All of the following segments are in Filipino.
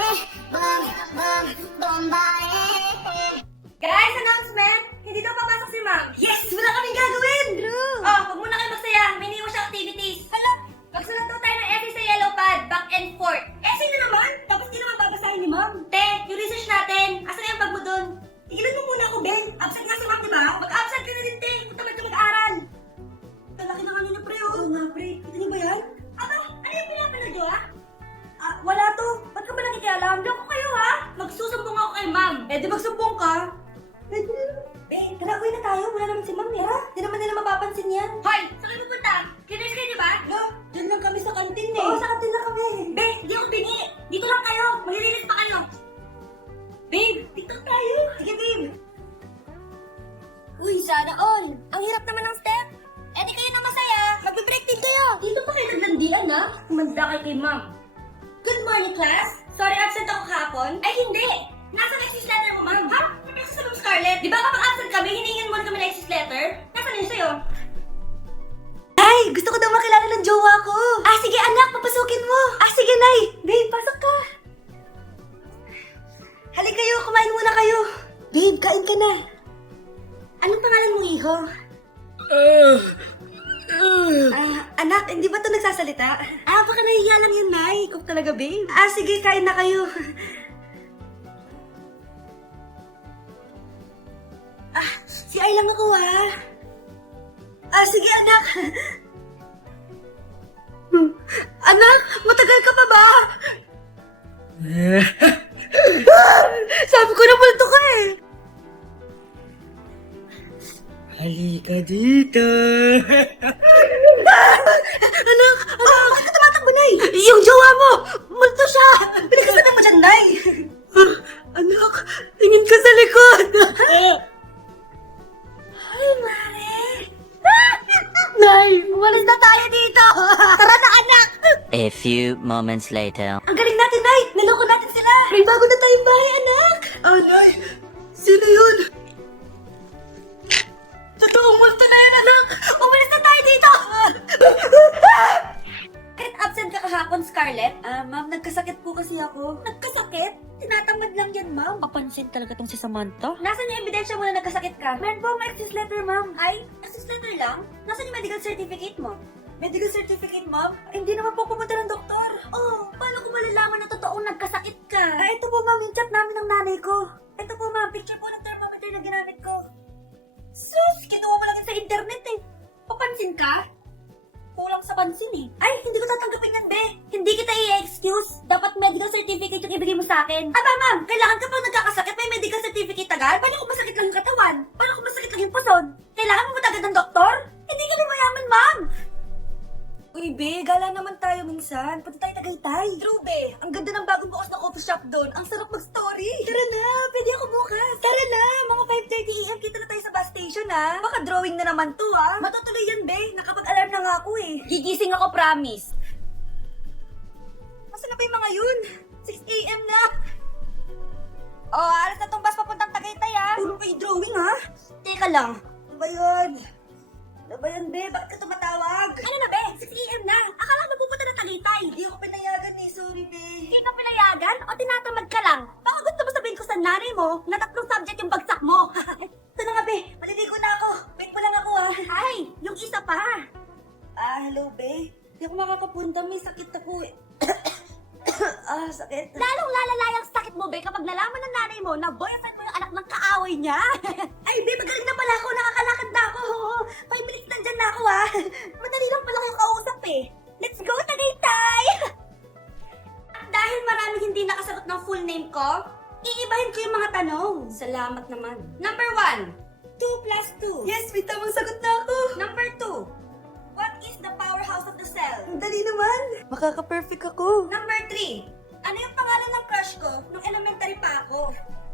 Boom, boom, bombae. Guys, announcement! Hindi daw papasok si ma'am. Yes! Wala kaming gagawin! True. Oh, huwag muna kayo magsaya. May iniwan siyang activities. Hala! Magsulat daw tayo ng essay sa yellow pad, back and forth. Essay na naman? Tapos di naman babasahin ni ma'am. Te, yung research natin. Asan yung bag mo dun? Tigilan mo muna ako, Ben. Absent nga si ma'am, di ba? Mag-absent ka na din, te. Kung tamad ka mag-aral. Talaki na kanina, pre, oh. Oo nga, pre. Kita niyo ba yan? Aba, ano yung pinapanood nyo, ha? Wala to. Ba't ka ba nakikialam? Diyan ko kayo, ha? Magsusumbong ako kay ma'am. Eh, di magsumbong ka? Ben, tara, uwi na tayo. Wala naman si ma'am, eh, ha? Di naman nila mapapansin yan. Hoy! Saan kayo pupunta? Kinis kayo, di ba? No, dyan lang kami sa kantin, eh. Oo, sa kantin lang kami. Ben, di ako bingi. Dito lang kayo. Malilinis pa kayo. Babe, dito tayo. Sige, babe. Uy, sana all. Ang hirap naman ng step. Eh, di kayo na masaya. Magbe-break din kayo. Dito pa kayo naglandian, ha? Kumanda kayo kay ma'am. Good morning, class. Sorry, absent ako kahapon. Ay, hindi. Nasa exit letter mo, ma'am. Ha? Nasa sa Ma'am Scarlett. Di ba kapag absent kami, hiningin mo kami ng exit letter? Nasaan yun sa'yo? Ay, gusto ko daw makilala ng jowa ko. Sige anak, papasukin mo. Sige, Nay. Babe, pasok ka. Halika kayo, kumain muna kayo. Babe, kain ka na. Anong pangalan mong iho? Anak, hindi ba ito nagsasalita? Baka nahihiya lang yan, Nay. Ikaw talaga, babe. Sige, kain na kayo. Si Ay lang ako, ha? Sige, anak. Anak, matagal ka pa ba? Sabi ko na multo ka, eh. Halika dito. Anak, bakit ka tumatakbo, Nay? Yung jowa mo, multo siya. Pinakasalan mo dyan, Nay. Anak, tingin ka sa likod. Ay, Mare. Nay, umalis na tayo dito. Tara na, anak. A few moments later. Ang galing natin, Nay. Naloko natin sila. May bago na tayong bahay, anak. Nay, sino yun? Totoong multo na yan, anak. Umalis na tayo dito. Kahit absent ka kahapon, Scarlett? Ma'am, nagkasakit po kasi ako. Nagkasakit? Tinatamad lang yan, ma'am. Papansin talaga tong si Samantha. Nasaan yung ebidensya mo na nagkasakit ka? Meron po akong access letter, ma'am. Ay, access letter lang? Nasaan yung medical certificate mo? Medical certificate, ma'am? Hindi naman po pumunta ng doktor. Paano ko malalaman na totoong nagkasakit ka? Ito po, ma'am, yung chat namin ng nanay ko. Ito po, ma'am, picture po ng thermometer na ginamit ko. Sus, kinuha mo lang yun sa internet, eh. Papansin ka? Kulang sa pansin, eh. Ay, hindi ko tatanggapin yan, be. Hindi kita i-excuse. Dapat medical certificate yung ibigay mo sa akin. Ma'am, kailangan ka pang nagkakasakit, may medical certificate agad? Paano kung masakit lang yung katawan? Paano kung masakit lang yung puson? Kailangan mo matagad ng doktor? Hindi ka mayaman, ma'am. Uy, be, gala naman tayo minsan. Punta tayo Tagaytay. True, be. Ang ganda ng bagong bukas na coffee shop doon. Ang sarap mag-story. Tara na, pwede ako bukas. Tara na, mga 5:30 AM kita na tayo sa bus station, ha? Baka drawing na naman to, ha? Matutuloy yan, be. Nakapag-alarm na nga ako, eh. Gigising ako, promise. Masa na ba yung mga yun? 6 AM na. Alas na tong bus papuntang Tagaytay, ha? Puro kayo drawing, ha? Teka lang. Ano ba yun? Ano ba yan, be? Bakit ka tumatawag? Ano na, be? 6 AM na. Akala ko pupunta ng Tagaytay. Hindi ako pinayagan, eh. Sorry, be. Hindi ka pinayagan? O tinatamad ka lang? Baka gusto mo sabihin ko sa nanay mo na 3 subject yung bagsak mo. Ito na nga, be. Maliligo na ako. Wait pa lang ako, ha? Ay, yung isa pa. Hello, be. Hindi ako makakapunta. May sakit ako, eh. Sakit. Lalong lalala yung sakit mo, be, kapag nalaman ng nanay mo na boyfriend mo yung anak ng kaaway niya. Ay, be, magaling na pala ako. Nakakalakad na ako. 5 minutes na dyan na ako, ha. Madali lang pala kayong kausap, eh. Let's go, Tagaytay! At dahil maraming hindi nakasagot ng full name ko, iibahin ko yung mga tanong. Salamat naman. Number 1. 2 plus 2. Yes, may tamang sagot na ako. Number 2. What is the powerhouse of the cell? Ang dali naman. Makaka-perfect ako. Number 3. Ano yung pangalan ng crush ko nung elementary pa ako?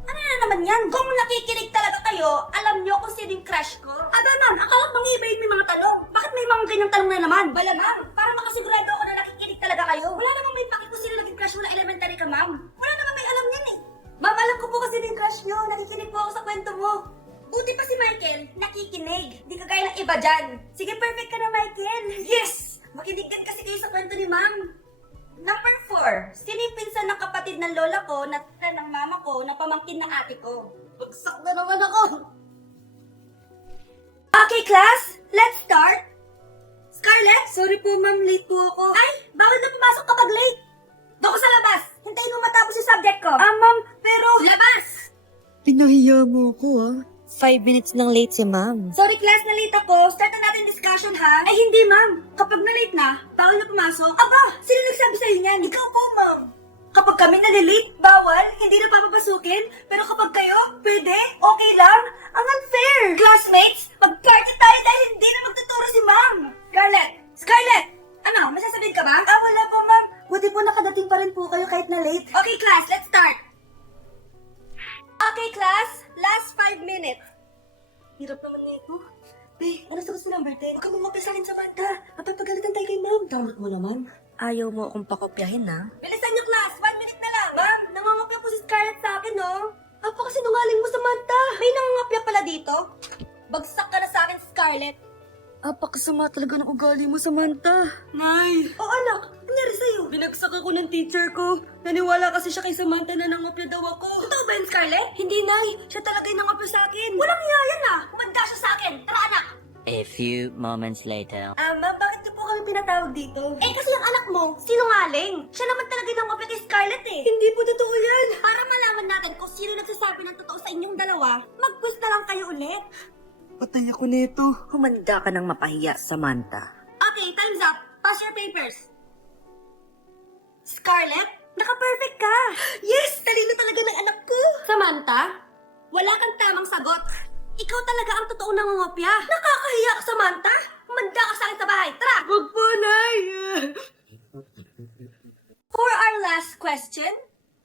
Ano na naman yan? Kung nakikinig talaga kayo, alam nyo kung sino yung crush ko. Ma'am, ako mangibayin may mga tanong. Bakit may mga ganyang tanong na naman? Bala, ma'am, para makasigurado ako na nakikinig talaga kayo. Wala namang may paki kung sino naging crush mo na elementary ka, ma'am. Wala namang may alam yan, eh. Ma'am, alam ko po kasi yung crush nyo. Nakikinig po ako sa kwento mo. Buti pa si Michael, nakikinig. Di kagaya ng iba dyan. Sige, perfect ka na, Michael. Yes! Makinig din kasi kayo sa kwento ni ma'am. Number 4. Sino yung pinsan ng kapatid ng lola ko, na tita ng mama ko, na pamangkin ng ate ko? Bagsak na naman ako! Okay, class. Let's start. Scarlett? Sorry po, ma'am. Late po ako. Ay! Bawal na pumasok kapag late. Doon ko sa labas. Hintayin mo matapos yung subject ko. Ma'am, pero... Labas! Pinahiya mo ko, ah. 5 minutes nang late si ma'am. Sorry, class, na late ako. Start na natin discussion, ha? Ay, hindi, ma'am. Kapag na-late na, bawal na pumasok. Aba, sino nagsabi sa'yo niyan? Ikaw po, ma'am. Kapag kami na-late, bawal, hindi na papapasukin. Pero kapag kayo, pwede, okay lang. Ang unfair. Classmates, mag-party tayo dahil hindi na magtuturo si ma'am. Scarlett! Scarlett! Ano, may sasabihin ka ba? Ah, wala po, ma'am. Buti po nakadating pa rin po kayo kahit na late. Okay, class, let's start. Okay, class. Last 5 minutes. Hirap naman nito. Be, ano sa gusto number 10? Huwag kang mumapya sa akin sa banda. Mapapagalitan tayo kay ma'am. Damot mo naman. Ayaw mo akong pakopyahin, ha? Bilisan niyo, class. 1 minute na lang. Ma'am, nangangapya po si Scarlett sa akin, no? Apakasinungaling mo, Samantha. May nangangapya pala dito. Bagsak ka na sa akin, Scarlett. Apakasama talaga ng ugali mo, Samantha. Nay! O anak, nangyari sa'yo? Binagsak ako ng teacher ko. Naniwala kasi siya kay Samantha na nangopya daw ako. Totoo ba yun, Scarlett? Hindi, Nay. Siya talaga yung nangapya sa akin. Walang iya yan, ah. Humanda siya sa akin. Tara, anak. A few moments later. Ma'am, bakit niyo po kami pinatawag dito? Eh, kasi yung anak mo, sinungaling. Siya naman talaga nang opya kay Scarlett eh. Hindi po totoo yan. Para malaman natin kung sino nagsasabi ng totoo sa inyong dalawa, mag-quiz na lang kayo ulit. Patay ako nito. Humanda ka ng mapahiya, Samantha. Okay, time's up. Pass your papers. Scarlett, naka-perfect ka. Yes, talino talaga ng anak ko. Samantha, wala kang tamang sagot. Ikaw talaga ang totoong nangungopya. Nakakahiya ka, Samantha. Humanda ka sa akin sa bahay. Tara! Wag po, Nay! For our last question,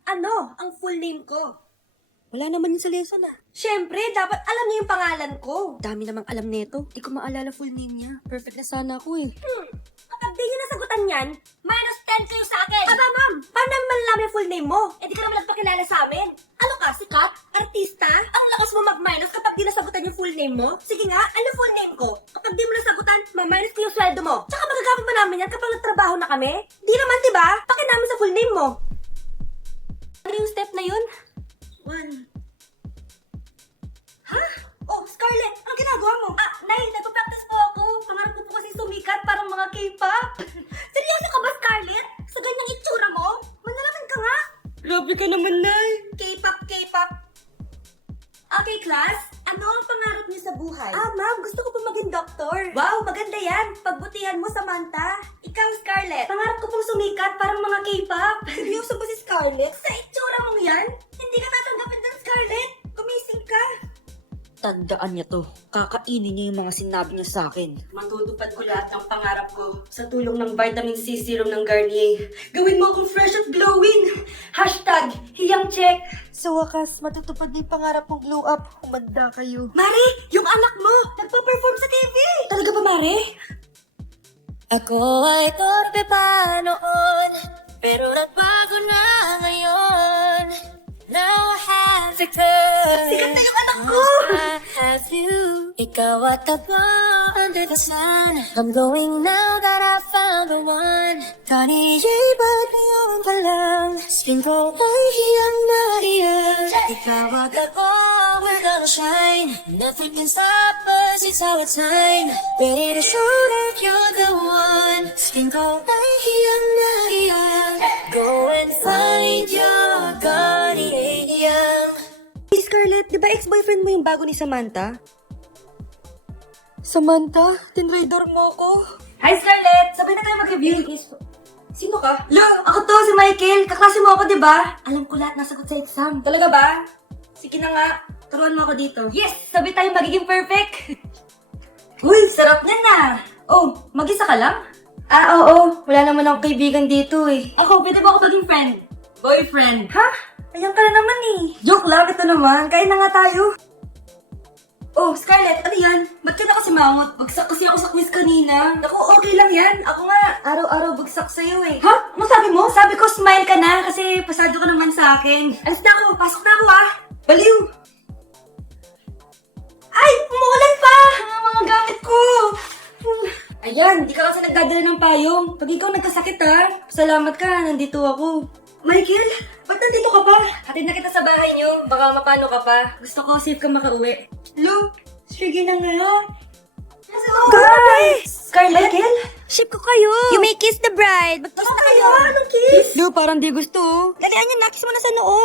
ano ang full name ko? Wala naman yun sa lesson, ah. Siyempre, dapat alam niyo yung pangalan ko. Dami namang alam nito. Di ko maalala full name niya. Perfect na sana ako, eh. Kapag di niyo nasagutan yan, minus 10 kayo sa akin. Aba, ma'am, paano naman malalaman yung full name mo? Eh, di ka naman nagpakilala sa amin. Ano ka, sikat? Artista? Ang lakas mo mag-minus kapag di nasagutan yung full name mo? Sige nga, ano full name ko? Kapag di mo nasagutan, ma-minus ko yung sweldo mo. Tsaka magagamit ba namin yan kapag nagtrabaho na kami? Di naman, di ba? Paki namin sa full name mo. Ano yung step na yun? 1. Ha? Oh, Scarlett, anong ginagawa mo? Nay, nagpa-practice po ako. Pangarap ko po kasi sumikat parang mga K-pop. Seryoso ka ba, Scarlett? Sa ganyang itsura mo? Manalaman ka nga. Grabe ka naman, Nay! K-pop, K-pop. Okay, class. Ano ang pangarap niyo sa buhay? Ma'am, gusto ko po maging doktor. Wow, maganda yan. Pagbutihan mo, Samantha. Ikaw, Scarlett. Pangarap ko pong sumikat parang mga K-pop. Seryoso ba si Scarlett? Sa itsura mong yan? Hindi ka tatanggapin doon, Scarlett. Gumising ka. Tandaan niya to. Kakainin niya yung mga sinabi niya sa akin. Matutupad ko lahat ng pangarap ko sa tulong ng vitamin C serum ng Garnier. Gawin mo akong fresh at glowing! Hashtag, hiyang check! Sa wakas, matutupad na yung pangarap mong glow up. Humanda kayo. Mari, yung anak mo, nagpa-perform sa TV. Talaga ba, Mari? Ako ay kope pa noon, pero nagbago na ngayon. Now I have the courage. Sikat na yung anak ko. I have you. Ikaw at ako under the sun. I'm going now that I found the one. Kaniya'y ba't ngayon pa lang? Spin ko ay hiyang na hiyang. Ikaw at ako, we're gonna shine. Nothing can stop us, it's our time. Ready to show that you're the one. Spin ko ay hiyang na hiyang. Go and find your guardian. Hey, Scarlett, di ba ex-boyfriend mo yung bago ni Samantha? Samantha, tinrader mo ako. Hi, Scarlett! Sabay na tayo mag-review. Sino ka? Lo, ako to, si Michael. Kaklase mo ako, di ba? Alam ko lahat nasagot sa exam. Talaga ba? Sige na nga. Turuan mo ako dito. Yes! Sabay tayo magiging perfect. Uy, sarap na na. Oh, mag-isa ka lang? Oo. Wala naman akong kaibigan dito eh. Ako, pwede ba ako maging friend? Boyfriend. Ha? Ayan ka na naman eh. Joke lang, ito naman. Kain na nga tayo. Oh, Scarlett, ano yan? Ba't ka na kasi mangot? Bagsak kasi ako sa quiz kanina. Naku, okay lang yan. Ako nga, araw-araw bagsak sa'yo eh. Ha? Ano sabi mo? Sabi ko, smile ka na kasi pasado ka naman sa akin. Alis na ako, pasok na ako ah. Baliw! Ay, umuulan pa! Ang mga gamit ko! Ayan, di ka kasi nagdadala ng payong. Pag ikaw nagkasakit ha, salamat ka, nandito ako. Michael, ba't nandito ka pa? Hatid na kita sa bahay niyo, baka mapano ka pa. Gusto ko safe ka makauwi. Lo, sige na nga. Guys! Scarlett? Michael? Ship ko kayo! You may kiss the bride! Mag-kiss na kayo! Anong kiss? Lo, parang di gusto. Dalian niyo, nakis mo na sa noo!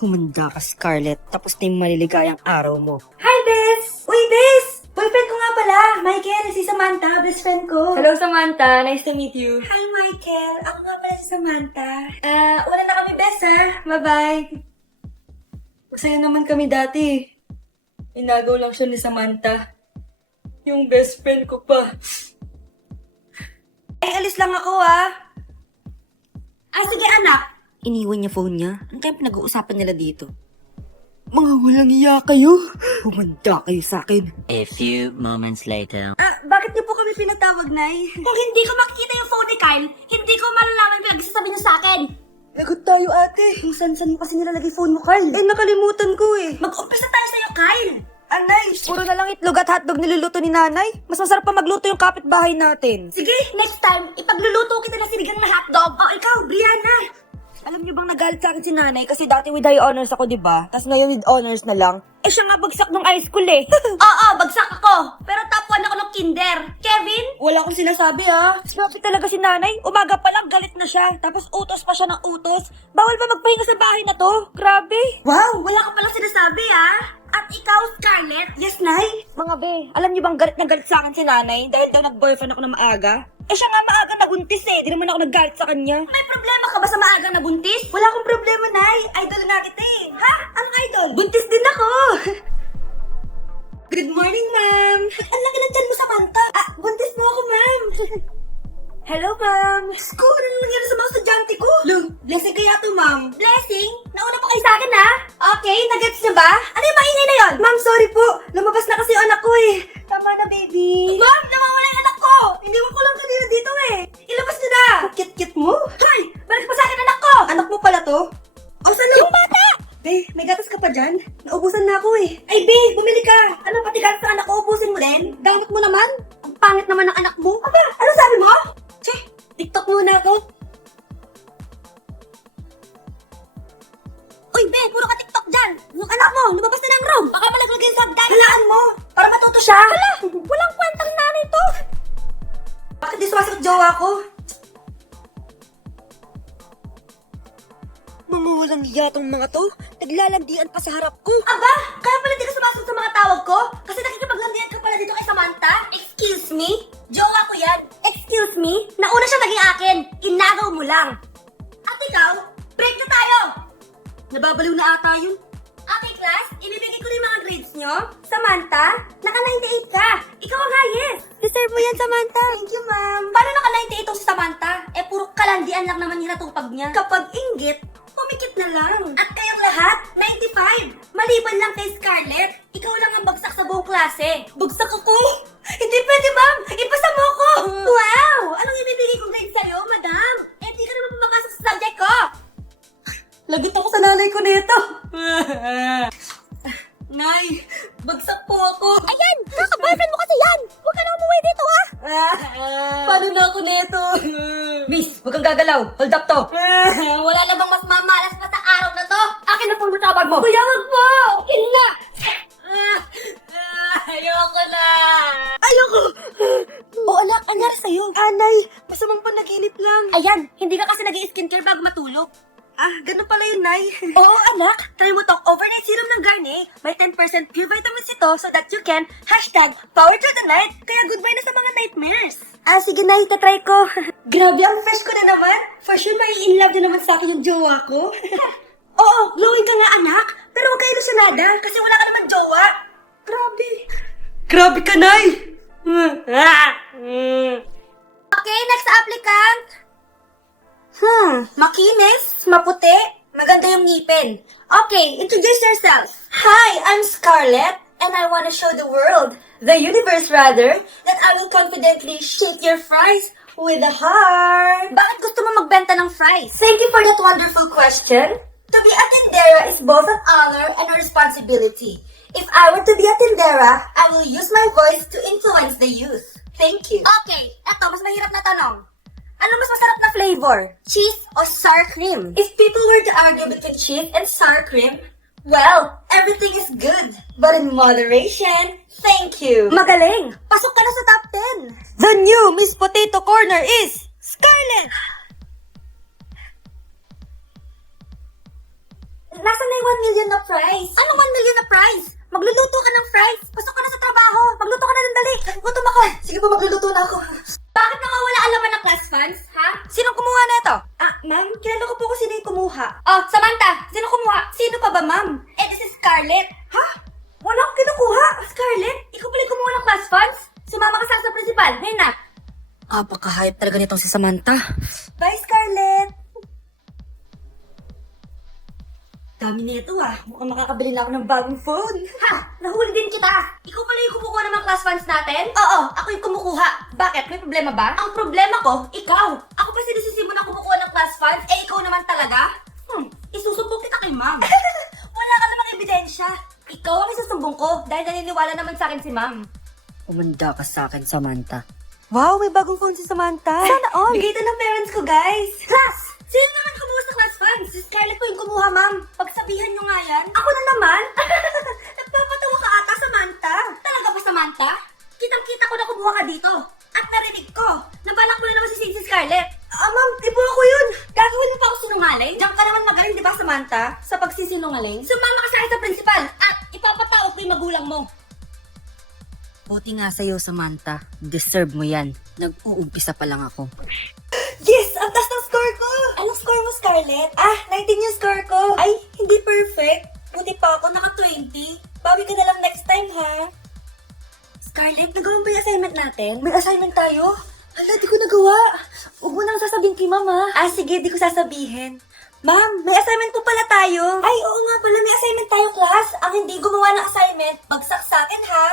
Humanda ka, Scarlett, tapos na yung maliligayang araw mo. Hi, Bes! Uy, Bes! Boyfriend ko nga pala. Michael, si Samantha, best friend ko. Hello, Samantha. Nice to meet you. Hi, Michael. Ako nga pala si Samantha. Wala na kami, Bes, ha? Bye-bye. Masaya naman kami dati. Inagaw lang siya ni Samantha. Yung best friend ko pa. Ay, alis lang ako, ha? Ay, sige, anak. Iniwan niya phone niya? Ano kayong pinag-uusapan nila dito? Mga walang iya kayo. Humanda kayo sa akin. A few moments later. Bakit niyo po kami pinatawag, Nay? Kung hindi ko makikita yung phone ni Kyle, hindi ko malalaman pinagsasabi niyo sa akin! Lagot tayo, ate. Kung saan-saan mo kasi nilalagay phone mo, Carl? Eh, nakalimutan ko eh. Mag-umpisa tayo sa'yo, Kyle! Anay, puro na lang itlog at hotdog niluluto ni nanay. Mas masarap pa magluto yung kapitbahay natin. Sige, next time, ipagluluto kita ng sinigang na hotdog. O ikaw, Brianna! Alam niyo bang nagalit sa akin si nanay kasi dati with high honors ako, di ba? Tapos ngayon with honors na lang. Eh, siya nga bagsak nung high school eh. Oo, bagsak ako! Pero top 1 ako ng kinder. Kevin? Wala akong sinasabi ah. Snappy talaga si nanay. Umaga pa lang galit na siya. Tapos utos pa siya ng utos. Bawal ba magpahinga sa bahay na to? Grabe. Wow, wala ka palang sinasabi ah. At ikaw, Scarlett? Yes, Nay? Mga be, alam niyo bang galit na galit sa akin si nanay dahil daw nag-boyfriend ako na maaga? Eh siya nga maaga nabuntis eh, di naman ako naggalit sa kanya. May problema ka ba sa maagang nabuntis? Wala akong problema, Nay. Idol nga kita eh. Ha? Anong idol? Buntis din ako. Good morning, ma'am. Ang laki ng tiyan mo, Samantha. Buntis mo ako, ma'am. Hello, ma'am. Sko, ano nangyari sa mga estudyante ko? Blessing kaya to, ma'am. Blessing? Nauna pa kayo sa akin ha? Okay, nagets niyo ba? Ano yung maingay na yon? Ma'am, sorry po. Lumabas na kasi yung anak ko eh. Tama na, baby. Ma'am, nawawala yung anak ko! Hindi mo ko lang kanina dito eh. Ilabas niyo na! Kit-kit mo? Hoy! Balik mo sa akin anak ko! Anak mo pala to? O saan yung bata? Be, may gatas ka pa dyan? Naubusan na ako eh. Ay, babe, bumili ka! Ano pati gatas ng anak ko, ubusin mo din? Gamit mo naman? Ang pangit naman ng anak mo. Aba, ano sabi mo? Che, TikTok muna ako. Uy, babe, puro ka TikTok dyan! Yung anak mo, lumabas na ng room! Baka malaglag yung sagday! Halaan mo, para matuto siya. Hala! Walang kwentang nanay to! Bakit di sumasagot jowa ko? Mga walang iya tong mga to. Naglalandian pa sa harap ko. Aba, kaya pala di ka sumasagot sa mga tawag ko? Kasi nakikipaglandian ka pala dito kay Samantha? Excuse me? Jowa ko yan. Excuse me? Nauna siya naging akin. Inagaw mo lang. At ikaw, break na tayo! Nababaliw na ata yun. Okay, class, ibibigay ko na yung mga grades nyo. Samantha, naka-98 ka. Ikaw ang highest. Deserve mo yan, Samantha. Thank you, ma'am. Paano naka-98 itong si Samantha? Eh, puro kalandian lang naman yung natupag niya. Kapag inggit, pumikit na lang. At kayong lahat, 95. Maliban lang kay Scarlett, ikaw lang ang bagsak sa buong klase. Bagsak ako? Hindi pwede, ma'am. Ipasa mo ako. Wow! Anong ibibigay kong grade sa'yo, madam? Eh, di ka naman pumapasok sa subject ko. Lagit ako sa nanay ko nito. Nay, bagsak po ako. Ayan! Kaka-boyfriend mo kasi yan! Huwag ka na umuwi dito, ha? Paano na ako nito? Miss, huwag kang gagalaw. Hold up to. Wala na bang mas mamalas pa sa araw na to? Akin na phone mo sa bag mo. Kuya, wag po. Akin na! Ayoko na. Ayoko! O anak, anyari sa'yo? Anay, masamang panaginip lang. Ayan, hindi ka kasi nag-i-skincare bago matulog. Ganun pala yun, Nay. Oo, anak. Try mo tong overnight serum ng Garnier. May 10% pure vitamins ito so that you can #power through the night. Kaya goodbye na sa mga nightmares. Sige, Nay, tatry ko. Grabe, ang fresh ko na naman. For sure, may in love na naman sa akin yung jowa ko. Oo, glowing ka nga, anak. Pero huwag kayo ilusyonada kasi wala ka naman jowa. Grabe. Grabe ka, Nay. Okay, next applicant. Makinis, maputi, maganda yung ngipin. Okay, introduce yourself. Hi, I'm Scarlett, and I want to show the world, the universe rather, that I will confidently shake your fries with a heart. Bakit gusto mo magbenta ng fries? Thank you for that wonderful question. To be a tindera is both an honor and a responsibility. If I were to be a tindera, I will use my voice to influence the youth. Thank you. Okay, eto, mas mahirap na tanong. Ano mas masarap na flavor? Cheese o sour cream? If people were to argue between cheese and sour cream, well, everything is good. But in moderation, thank you. Magaling! Pasok ka na sa top 10. The new Miss Potato Corner is Scarlett! Nasaan na yung 1 million na prize? Anong 1 million na prize? Magluluto ka ng fries. Pasok ka na sa trabaho. Magluto ka na ng dali. Gutom ako. Sige po, magluluto na ako. Bakit nakawala ang laman ng class funds, ha? Sinong kumuha na ito? Ah, ma'am, kilala ko po kung sino yung kumuha. Oh, Samantha, sino kumuha? Sino pa ba, ma'am? This is Scarlett. Ha? Wala akong kinukuha. Scarlett, ikaw pala yung kumuha ng class funds? Sumama ka sa principal. Ngayon na. Napaka-hype talaga nitong si Samantha. Bye, Scarlett. Dami nito Mukhang makakabili na ako ng bagong phone. Ha! Nahuli din kita! Ikaw pala yung kumukuha ng mga class funds natin? Oo, ako yung kumukuha. Bakit? May problema ba? Ang problema ko, ikaw. Ako pa sinisisi mo na kumukuha ng class funds, ikaw naman talaga? Isusumbong kita kay ma'am. Wala ka namang ebidensya. Ikaw ang isusumbong ko dahil naniniwala naman sa akin si ma'am. Umanda ka sa akin, Samantha. Wow, may bagong phone si Samantha. Sana all! Bigay ito ng parents ko, guys. Class! Sino naman kumuha sa class funds? Si Scarlett ko yung kumuha, ma'am. Pagsabihan nyo nga yan. Ako na naman? Nagpapatawa ka ata, Samantha. Talaga ba, Samantha? Kitang-kita ko na kumuha ka dito. At narinig ko. Nabalak mo na naman si Scarlett. Ma'am, di po ako yun. Gagawin mo pa ako sinungaling? Diyan ka naman magaling, di ba, Samantha? Sa pagsisinungaling? Sumama ka sa akin sa principal at ipapatawag ko yung magulang mo. Buti nga sa'yo, Samantha. Deserve mo yan. Nag-uumpisa pa lang ako. Yes! Ang taas ng score ko! Anong score mo, Scarlett? 19 yung score ko. Ay, hindi perfect. Buti pa ako, naka 20. Bawi ka na lang next time, ha? Scarlett, nagawa ba yung assignment natin? May assignment tayo? Hala, di ko nagawa. Huwag mo nang sasabihin kay mama. Sige, di ko sasabihin. Ma'am, may assignment po pala tayo. Ay, oo nga pala, may assignment tayo, class. Ang hindi gumawa ng assignment, bagsak sa akin, ha?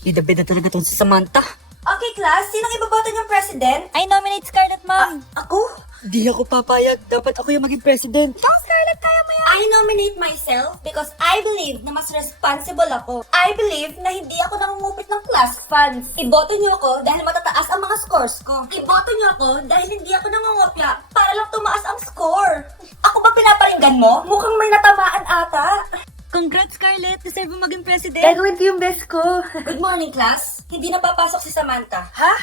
Bida-bida talaga tong si Samantha. Okay, class, sinong ibaboto niyong president? I nominate Scarlett, ma'am. Ako? Di ako papayag. Dapat ako yung maging president. Ikaw, Scarlett, kaya mo yan. I nominate myself because I believe na mas responsible ako. I believe na hindi ako nangungupit ng class funds. Iboto niyo ako dahil matataas ang mga scores ko. Iboto niyo ako dahil hindi ako nangungopya para lang tumaas ang score. Ako ba pinaparinggan mo? Mukhang may natamaan ata. Congrats, Scarlett. Deserve mo maging president. Gagawin ko yung best ko. Good morning, class. Hindi na papasok si Samantha. Ha?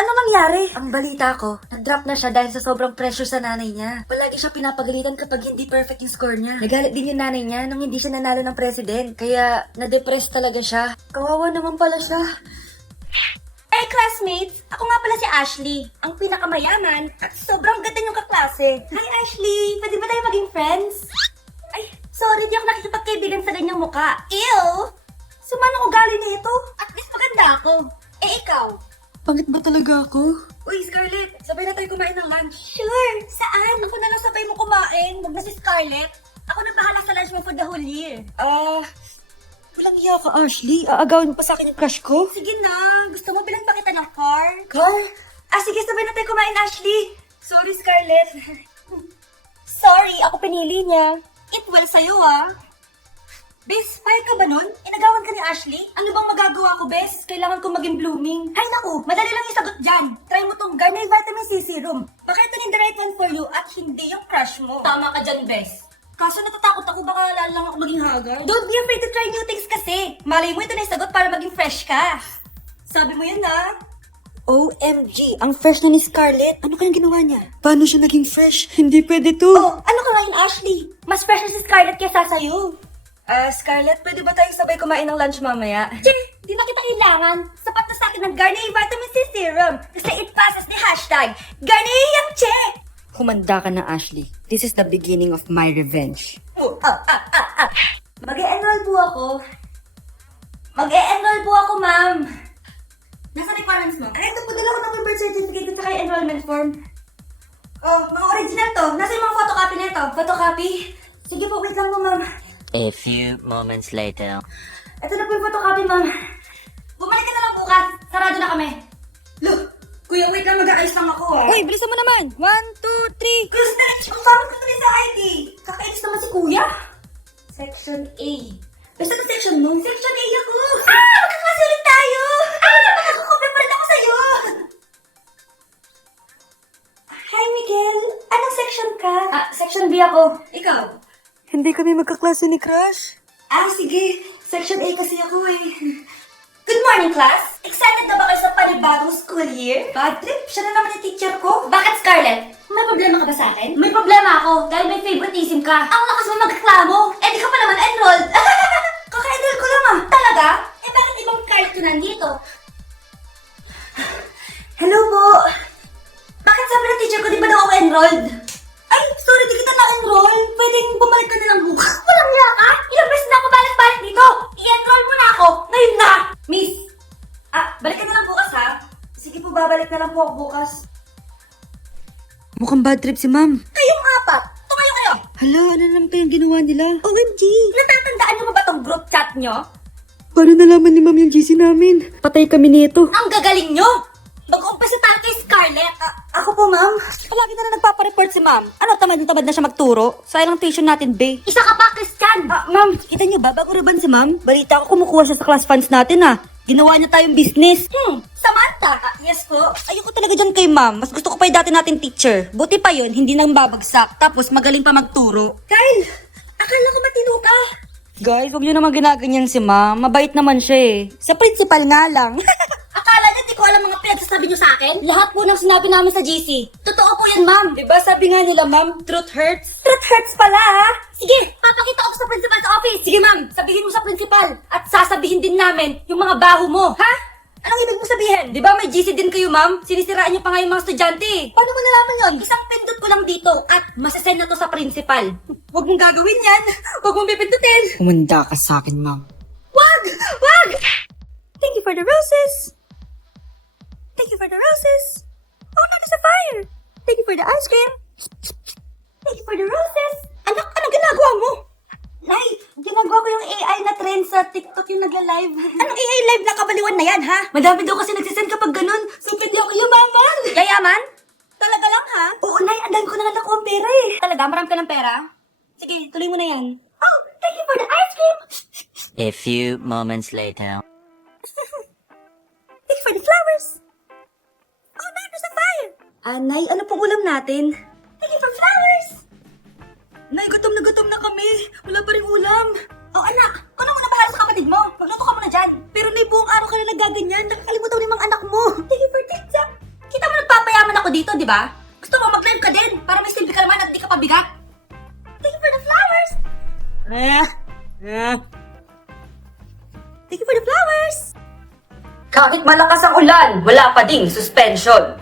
Ano nangyari? Ang balita ko, nag-drop na siya dahil sa sobrang pressure sa nanay niya. Palagi siya pinapagalitan kapag hindi perfect yung score niya. Nagalit din yung nanay niya nung hindi siya nanalo ng president. Kaya, na-depress talaga siya. Kawawa naman pala siya. Hey classmates! Ako nga pala si Ashley, ang pinakamayaman at sobrang ganda niyong kaklase. Hi Ashley! Pwede ba tayo maging friends? Ay, sorry, di ako nakikipagkaibigan sa ganyang muka. Ew! Sumanong ugali nito. At least maganda ako. Ikaw? Pangit ba talaga ako? Uy, Scarlett, sabay na tayo kumain ng lunch. Sure! Saan? Ako na lang sabay mo kumain. Huwag na si Scarlett. Ako na bahala sa lunch mo for the whole year. Walang iya ka, Ashley. Aagawin mo pa sa akin yung crush ko. Sige na. Gusto mo bilang pa kita ng car? Car? Sige, sabay na tayo kumain, Ashley. Sorry, Scarlett. Sorry, ako pinili niya. It will sa'yo, Bes, payag ka ba nun? Inagawan ka ni Ashley? Ano bang magagawa ko, Bes? Kailangan ko maging blooming. Ay naku, madali lang yung sagot dyan. Try mo tong Garnier Vitamin C Serum. Baka ito yung the right one for you at hindi yung crush mo. Tama ka dyan, Bes. Kaso natatakot ako, baka lalo lang ako maging haggard. Don't be afraid to try new things kasi. Malay mo ito na yung sagot para maging fresh ka. Sabi mo yun, OMG! Ang fresh na ni Scarlett. Ano kayang ginawa niya? Paano siya naging fresh? Hindi pwede to. Oh, ano ka ngayon, Ashley? Mas fresh na si Scarlett kaysa sa'yo. Scarlett, pwede ba tayo sabay kumain ng lunch mamaya? Che, di na kita kailangan. Sapat na sa akin ng Garnier Vitamin C Serum. Kasi it passes the hashtag Garnier yang Che! Humanda ka na, Ashley. This is the beginning of my revenge. Mag-e-enroll po ako. Mag-e-enroll po ako, ma'am. Nasa requirements mo? Ito po, dala ko ng birth certificate at saka yung enrollment form. Oh, mga original to. Nasa yung mga photocopy nito? Photocopy? Sige po, wait lang po, ma'am. A few moments later. Ito na po yung photocopy, ma'am. Bumalik ka na lang bukas. Sarado na kami. Look, kuya, wait lang. Mag-aayos lang ako, Uy, bilisan mo naman! 1, 2, 3! Kuya, ang pangit ko tuloy sa IT. Kakainis naman si kuya. Section A. Basta na section mo? Section A ako. Magkakasulit tayo. Section B ako. Ikaw? Hindi kami magkaklase ni Crush. Sige. Section A kasi ako eh. Good morning, class! Excited na ba kayo sa panibagong school year? Bad trip, siya na naman yung teacher ko. Bakit, Scarlett? May problema ka ba sa akin? May problema ako dahil may favoritism ka. Ang lakas mo magreklamo. Eh di ka pa naman enrolled. Kaka-enroll ko lang ah. Talaga? Eh bakit ibang card ko nandito? Hello po. Bakit sabi ng teacher ko di ba daw ako enrolled? Ay, sorry, di kita na-enroll. Pwedeng bumalik ka na lang bukas. Walang niya ka? Ilang beses na ako balik-balik dito. I-enroll mo na ako. Ngayon na. Miss, balik ka na lang bukas ha. Sige po, babalik na lang po ako bukas. Mukhang bad trip si ma'am. Kayong apat. Tumayo kayo. Hala, ano naman kayang ginawa nila? OMG. Natatandaan niyo ba tong group chat niyo? Paano nalaman ni ma'am yung GC namin? Patay kami nito. Ang gagaling niyo. Mag-umpisa tayo kay Scarlett. Ako po, ma'am. Lagi na nagpapareport si ma'am. Ano, tamad na siya magturo? Sayang ang tuition natin, be. Isa ka pa, Christian. Ma'am, kita niyo ba? Bago riban si ma'am. Balita ko kumukuha siya sa class funds natin, Ginawa niya tayong business. Samantha. Yes po. Ayoko talaga dyan kay ma'am. Mas gusto ko pa yung dati natin teacher. Buti pa yun, hindi nang babagsak. Tapos magaling pa magturo. Kyle, akala ko matino ka. Guys, huwag niyo naman ginaganyan si ma'am. Mabait naman siya eh. Sa principal nga lang. Akala niyo di ko alam mga pinagsasabi niyo sa akin? Lahat po ng sinabi namin sa GC. Totoo po yan, ma'am. Diba sabi nga nila, ma'am, truth hurts? Truth hurts pala ha. Sige, papakita ako sa principal sa office. Sige, ma'am. Sabihin mo sa principal. At sasabihin din namin yung mga baho mo. Ha? Anong ibig mo sabihin? Di ba may GC din kayo, ma'am? Sinisiraan niyo pa nga yung mga estudyante. Paano mo nalaman yun? Isang pindot ko lang dito at masasend na to sa principal. Huwag mong gagawin yan. Huwag mong pipindutin. Umanda ka sa akin, ma'am. Wag! Wag! Thank you for the roses. Thank you for the roses. Oh, no, there's a fire. Thank you for the ice cream. Thank you for the roses. Anak, anong ginagawa mo? Nay, ginagawa ko yung AI na trend sa TikTok yung nagla-live. Anong AI live na kabaliwan na yan, ha? Madami daw kasi nagsisend kapag ganun. So, hindi ako yumaman. Yayaman? Talaga lang, ha? Oo, Nay, ang dami ko na nga nakuha ang pera eh. Talaga? Marami ka ng pera? Sige, tuloy mo na yan. Oh, thank you for the ice cream. A few moments later. Thank you for the flowers. Oh, no, there's a fire. Nay, ano pong ulam natin? Thank you for flowers. Nay, gutom na kami. Wala pa rin ulam. Oh, anak, ano mo na bahala sa kapatid mo? Magluto ka muna dyan. Pero Nay, buong araw ka na nagaganyan. Nakakalimutan mo yung mga anak mo. Thank you for pizza. Kita mo nagpapayaman ako dito, di ba? Gusto mo mag-live ka din para may silbi ka naman at di ka pabigat. Thank you for the flowers. Thank you for the flowers. Kahit malakas ang ulan, wala pa ding suspension.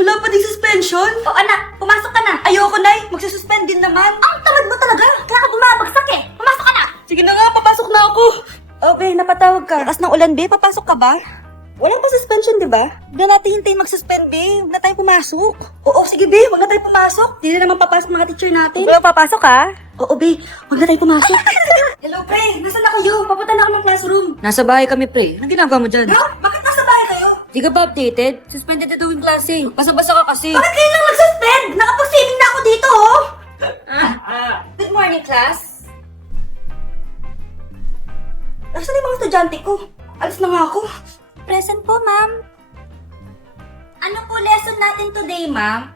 Wala pa ding suspension? O anak, pumasok ka na. Ayoko, Nay. Magsususpend din naman. Ang tamad mo talaga. Kaya ka bumabagsak eh. Pumasok ka na. Sige na nga, papasok na ako. Okay, napatawag ka. Lakas ng ulan, be. Papasok ka ba? Walang pa suspension, di ba? Huwag na natin hintayin mag-suspend, be. Huwag na tayo pumasok. Oo, sige, be. Huwag na tayo pumasok. Hindi na naman papasok mga teacher natin. Wala papasok, ha? Oo, be. Huwag na tayo pumasok. Hello, pre. Nasaan na kayo? Papunta na ako ng classroom. Nasa bahay kami, pre. Anong ginagawa mo dyan? Ha? Bakit nasa bahay kayo? Di ka ba updated? Suspended na daw yung klase. Basa-basa ka kasi. Bakit kayo lang nag-suspend? Nakapag-swimming na ako dito, oh. Good morning, class. Nasaan yung mga estudyante ko? Alis na nga ako. Present po, ma'am. Ano po lesson natin today, ma'am?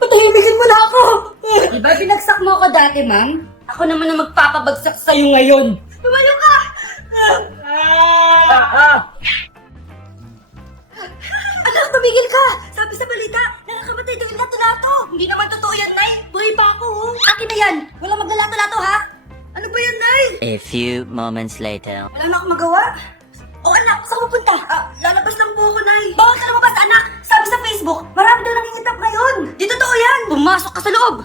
Patahimikin mo na ako. Di ba binagsak mo ako dati, ma'am? Ako naman ang magpapabagsak sa'yo ngayon. Lumayo ka. Anak, tumigil ka. Sabi sa balita, nakakamatay daw yung lato-lato. Hindi naman totoo yan, Nay. Buhay pa ako, oh. Akin na yan. Wala maglalato-lato, ha? Ano ba yan, Nay? A few moments later. Wala na akong magawa. O anak, saan ka pupunta? Lalabas lang po ako, Nay. Bawal ka lumabas, anak. Sabi sa Facebook, marami daw nangingitap ngayon. Di totoo yan. Pumasok ka sa loob.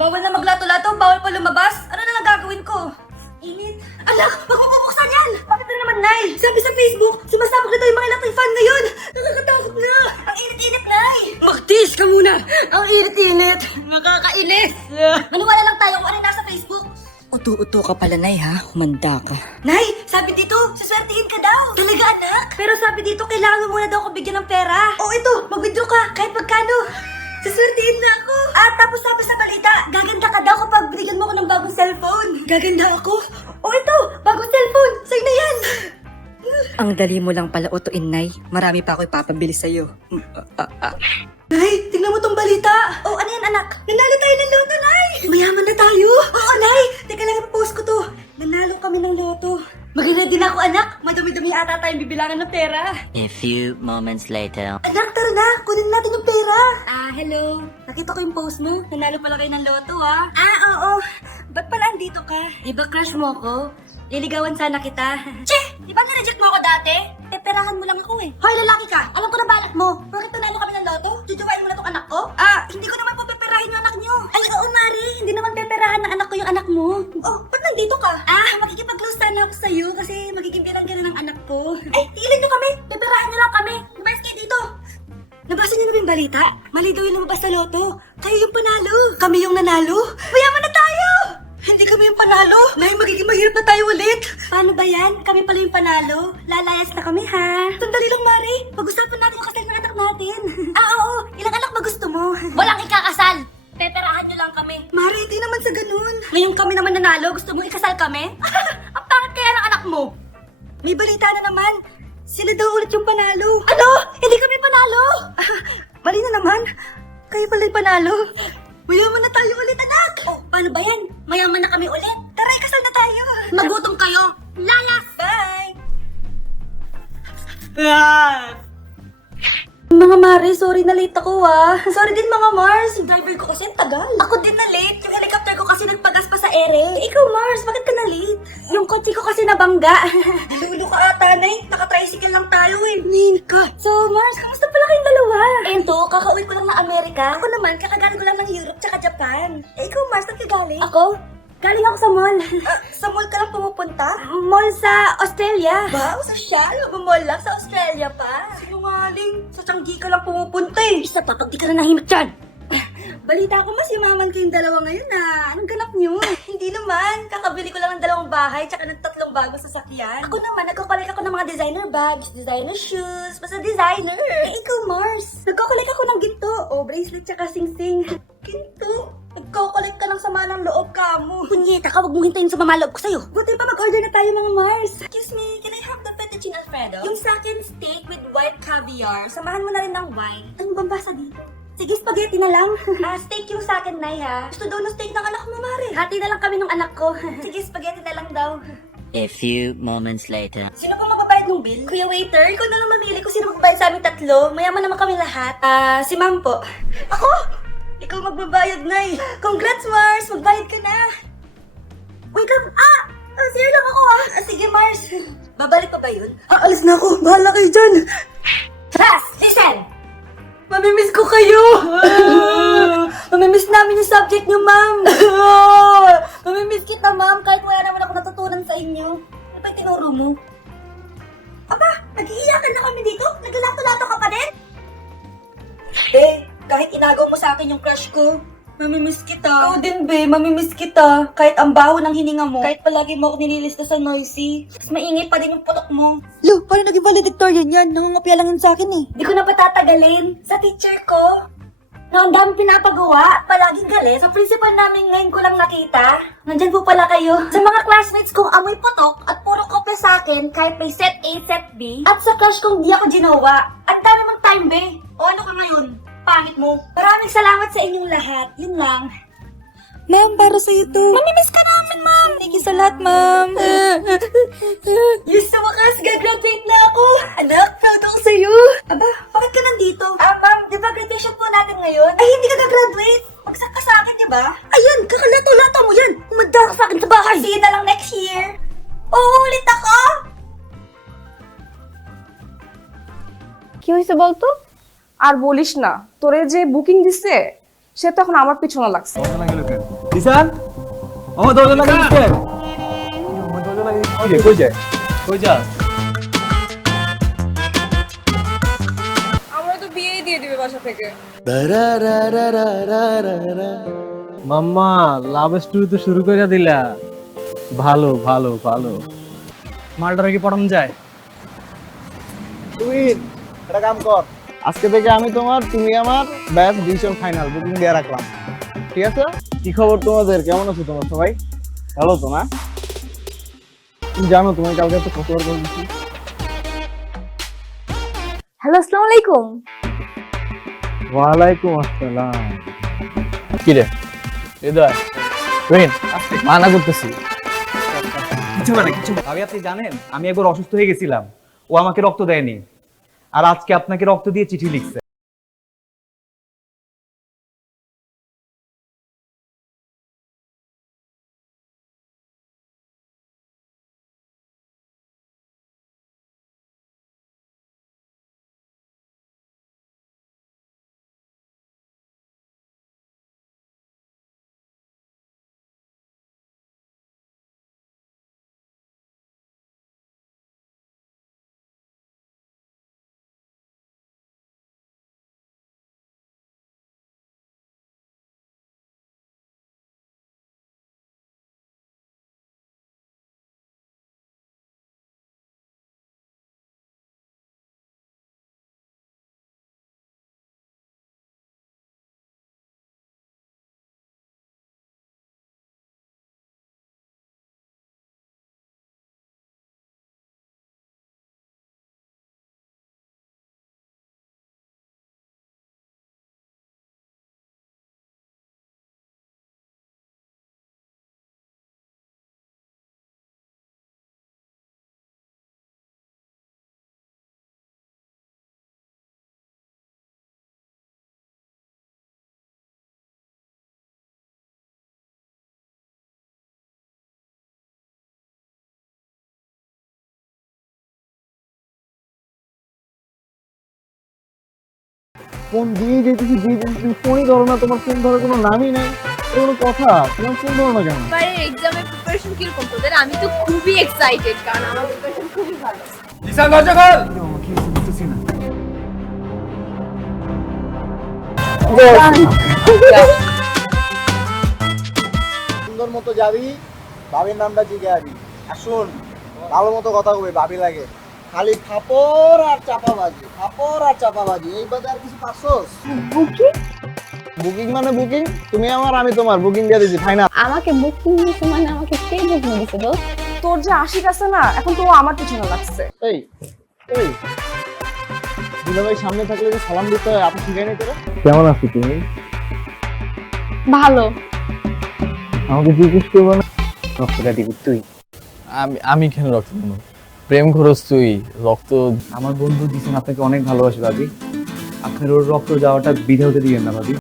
Bawal na maglato-lato, bawal pa lumabas. Ano na lang gagawin ko? Init. Anak, wag mo bubuksan yan! Bakit na naman, Nay? Sabi sa Facebook, sumasabog na daw yung mga electric fan ngayon! Nakakatakot na! Ang init-init, Nay. Magtiis ka muna! Ang init-init! Nakakainis! Maniwala lang tayo kung ano yung nasa Facebook. Uto-uto ka pala, Nay, ha? Humanda ka. Nay, sabi dito, saswertihin ka daw! Talaga, anak? Pero sabi dito, kailangan mo muna daw ako bigyan ng pera. Oh, ito, mag-withdraw ka, kahit magkano. Saswertihin na ako. Tapos sabi sa balita, gaganda ka daw kapag binigyan mo ko ng bagong cellphone. Gaganda ako? Oh, ito, bagong cellphone. Sa'yo na yan. Ang dali mo lang pala utuin, Nay. Marami pa ako ipapabili sa'yo. Nay, tingnan mo tong balita. Oh, ano yan, anak. Nanalo tayo ng loto, Nay. Mayaman na tayo. Oo, Nay. Teka lang, i-post ko to. Nanalo kami ng loto. Mag-ready na ako, anak. Madumi-dumi ata tayong bibilangan ng pera. A few moments later. Anak, tara na. Kunin natin yung pera. Hello. Nakita ko yung post mo. Nanalo pala kayo ng loto, oo. Ba't pala andito ka? Di ba crush mo ko? Liligawan sana kita. Che! Di ba na-reject mo ako dati? Peperahan mo lang ako eh. Hoy, lalaki ka! Alam ko na balak mo. Bakit nanalo kami ng loto? Jujuwain mo na tong anak ko? Hindi ko naman po peperahin yung anak nyo. Ay, oo, Mari. Hindi naman peperahan ng anak ko yung anak mo. Oh, ba't nandito ka? Makikipag-close sana ako sa'yo kasi magiging bilanggan ng anak ko. Ay, tigilan nyo kami. Peperahan nyo lang kami. Lumayas kayo dito. Nabasa niyo na ba yung balita? Mali daw yung lumabas sa loto. Kayo yung panalo. Kami yung nanalo? Mayaman na tayo! Hindi kami yung panalo. Nay, magiging mahirap na tayo ulit. Paano ba yan? Kami pala yung panalo. Lalayas na kami, ha? Sandali lang, Mari. Pag-usapan natin yung kasal ng anak natin. Oo. Ilang anak ba gusto mo? Walang ikakasal. Peperahan nyo lang kami. Mari, hindi naman sa ganun. Ngayon kami naman nanalo. Gusto mo ikasal kami? Ang pangit kaya ng anak mo. May balita na naman. Sila daw ulit yung panalo. Ano? Hindi kami panalo. Mali na naman. Kayo pala yung panalo. Mayaman na tayo ulit, anak. Paano ba yan? Mayaman na kami ulit. Tara, ikasal na tayo. Magutom kayo. Layas! Bye! Mga Mare, sorry na late ako Sorry din mga Mars, yung driver ko kasi ang tagal. Ako din na late, yung helicopter ko kasi nagpagas pa sa ere. Ikaw Mars, bakit ka na late? Yung kotse ko kasi nabangga. Lulu ka ata, Nay. Naka-tricycle lang tayo eh. Ninka. So Mars, kamusta pala kayong dalawa? Ento, kakauwi ko lang ng Amerika. Ako naman, kakagaling ko lang ng Europe tsaka Japan. Ikaw Mars, saan ka galing? Ako? Galing ako sa mall. Sa mall ka lang pumupunta? Mall sa Australia. Wow, sosyal. Mag-mall lang sa Australia pa. Sinungaling. Sa Changi ka lang pumupunta eh. Isa pa, pag di ka na nahimik dyan. Balita ko mas yumaman kayong dalawa ngayon Anong ganap nyo? Hindi naman. Kakabili ko lang ng 2 bahay tsaka ng 3 bagong sasakyan. Ako naman, nagkakolek ako ng mga designer bags, designer shoes, basta designer. Ikaw Mars, nagkakolek ako ng ginto. Bracelet tsaka sing-sing. Ginto? Nagkakolek ka ng sama ng loob ka mo. Punyeta ka, wag mong hintayin sa mamaloob ko sa'yo. Buti pa mag-order na tayo mga Mars. Excuse me, can I have the fettuccine Alfredo? Yung sa akin steak with white caviar. Samahan mo na rin ng wine. Ano bang basa dito? Sige, spaghetti na lang. Steak yung sa akin, Nay, ha? Gusto daw ng steak ng anak mo, Mare. Hati na lang kami ng anak ko. Sige, spaghetti na lang daw. A few moments later. Sino pa magbabayad ng bill? Kuya waiter, ikaw na lang mamili kung sino magbabayad sa aming 3. Mayaman naman kami lahat. Si Ma'am po. Ako? Ikaw magbabayad, Nay. Congrats, Mars. Magbayad ka na. Wait lang. Zero lang ako, Sige, Mars. Babalik pa ba yun? Alis na ako. Bahala kayo dyan. Class, listen! Mamimiss ko kayo! Mamimiss namin yung subject niyo, ma'am! Mamimiss kita, ma'am, kahit wala naman ako natutunan sa inyo. Ano ba yung tinuro mo? Aba, nag-iiyakan na kami dito? Naglalato-lato ka pa din? Kahit inagaw mo sa akin yung crush ko, mamimiss kita. Ikaw din, mamimiss kita. Kahit ang baho ng hininga mo, kahit palagi mo ako nililista sa noisy, mas maingay pa din yung putok mo. Lo, paano naging valedictorian yan? Nangungopia lang yun sa akin eh. Di ko na patatagalin. Sa teacher ko, na ang dami pinapagawa, palaging galit. Sa principal namin ngayon ko lang nakita. Nandyan po pala kayo. Sa mga classmates kong amoy putok at puro kopya sa akin kahit may set A, set B. At sa crush kong di ako ginawa. Ang dami mong time, O ano ka ngayon? Pangit mo. Maraming salamat sa inyong lahat. Yun lang. Ma'am, para sa'yo to. Mamimiss ka namin, ma'am. Thank you sa lahat, ma'am. Yes, sa wakas, gagraduate na ako. Anak, proud ako sa'yo. Aba, bakit ka nandito? Ma'am, di ba graduation po natin ngayon? Ay, hindi ka gagraduate. Magsak ka sa akin, di ba? Ayan, kakalato-lato mo yan. Umanda ka sa akin sa bahay. See you na lang next year. Uulit ako. কি হয়েছে বলতো? আর বলিস না, তোরে যে বুকিং দিছে সে তো এখন আমার পিছনে লাগছে। কিষান আমার দরজা লাগিয়ে দিচ্ছে আমার দরজা লাগিয়ে কই যায় কই যা আমরা তো বিয়েই দিয়ে দিবে বাসা থেকে। মাম্মা লাভ স্টোরি তো শুরু করে দিলা ভালো ভালো ভালো মালটা কি পড়ানো যায় তুই একটা কাম কর আজকে থেকে আমি তোমার তুমি আমার ব্যাস ডিসিশন ফাইনাল বুকিং দিয়ে রাখলাম ঠিক আছে কি খবর তোমাদের কেমন আছো তোমরা সবাই ভালো তো না তুমি জানো তোমার কালকে তো কতবার করে দিচ্ছি হ্যালো, আসসালামু আলাইকুম। ওয়ালাইকুম আসসালাম কি রে হৃদয় রহিন মানা করতেছি। কিছু না কিছু ভাবি, আপনি জানেন আমি একবার অসুস্থ হয়ে গেছিলাম, ও আমাকে রক্ত দেয়নি, আর আজকে আপনাকে রক্ত দিয়ে চিঠি লিখছে। ফোন দিয়ে যেতেছি তুমি ফোনই ধরো না, তোমার ফোন ধরার কোনো নামই নাই, কোনো কথা, তোমার ফোন ধরো না কেন? এবারে এক্সামের প্রিপারেশন কিরকম তোদের? আমি তো খুবই এক্সাইটেড, কারণ আমার প্রিপারেশন খুবই ভালো। দিশা দরজা খোল। সুন্দর মতো যাবি, ভাবির নামটা জিজ্ঞাসি, আর শোন ভালো মতো কথা কবি, ভাবি লাগে খালি ফাপড় আর চাপাবাজি, ফাপড় আর চাপাবাজি, এই বাদে আর কিছু পারছোস? বুকিং মানে বুকিং, তুমি আমার আমি তোমার, বুকিং দিয়ে দিছি ফাইনাল। আমাকে বুকিং দিছে মানে আমাকে কে বুকিং দিছে? তোর যে আশিক আছে না, এখন তো ও আমার পিছনে লাগছে। এই এই দুলাভাই সামনে থাকলে যে সালাম দিতে হয়, আপনি শিখাই নাই তোরা? কেমন আছো তুমি? ভালো। আমাকে জিজ্ঞেস করবো না? রক্তটা দিবি তুই। আমি কেন রক্ত দেবো? প্রেম খরচ তুই, রক্ত আমার বন্ধু দিছেন আপনাকে অনেক ভালোবাসে ভাবি, আপনার ওর রক্ত যাওয়াটা বিধে হতে দিবেন না ভাবি।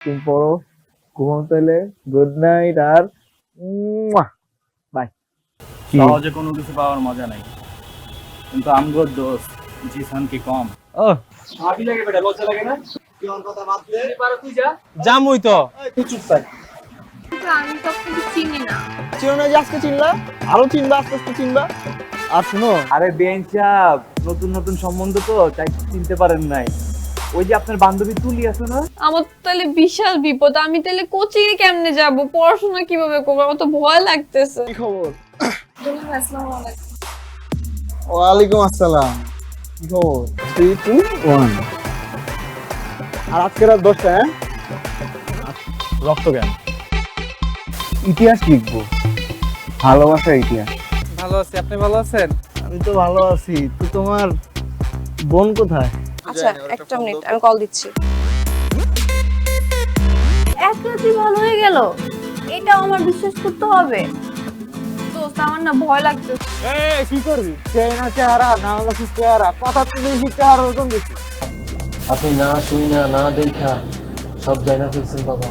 তুমি পড়ো, ঘুমাও তাহলে, গুড নাইট, আর বাই। সহজে কোনো কিছু পাওয়ার মজা নাই, কিন্তু আমগোর দোষ জিসান কি কম। ও ভাবি লাগে বেটা, লজ্জা লাগে না? কি ওর কথা বাদ দে, তুই যা জামুই তো। তুই চুপ থাক। আমি তো আপনাকে চিনি না। চিনো না যে আজকে চিনলা, আরো চিনবা, আস্তে আস্তে চিনবা। আর শুনো, আরে বেঞ্চাপ, নতুন নতুন সম্বন্ধ তো তাই চিনতে পারেন নাই। ওই যে আপনার বান্ধবী তুলি আছে না, আমার তাহলে বিশাল বিপদ। আমি তাহলে কোচিং এ কেমনে যাব? পড়াশোনা কিভাবে করব? আমার তো ভয় লাগতেছে। কি খবর? আসসালামু আলাইকুম। ওয়ালাইকুম আসসালাম। কি খবর? 3 2 1। আর আজকে রাত 10টা, হ্যাঁ? রক্তজ্ঞান। ইতিহাস লিখবো, ভালোবাসার ইতিহাস। ভালো আছি, আপনি ভালো আছেন? আমি তো ভালো আছি, তো তোমার বোন কোথায়? আচ্ছা একটা মিনিট, আমি কল দিচ্ছি। এক রাতে ভালো হয়ে গেল, এটা আমার বিশ্বাস করতে হবে। দোস্ত আমার না ভয় লাগছে। এই কি করবি? চেহারা চেহারা না হলে কি চেহারা, কথা তো বেশি চেহারা ওরকম বেশি। আপনি না শুই না দেখা সব জানা ফেলছেন বাবা।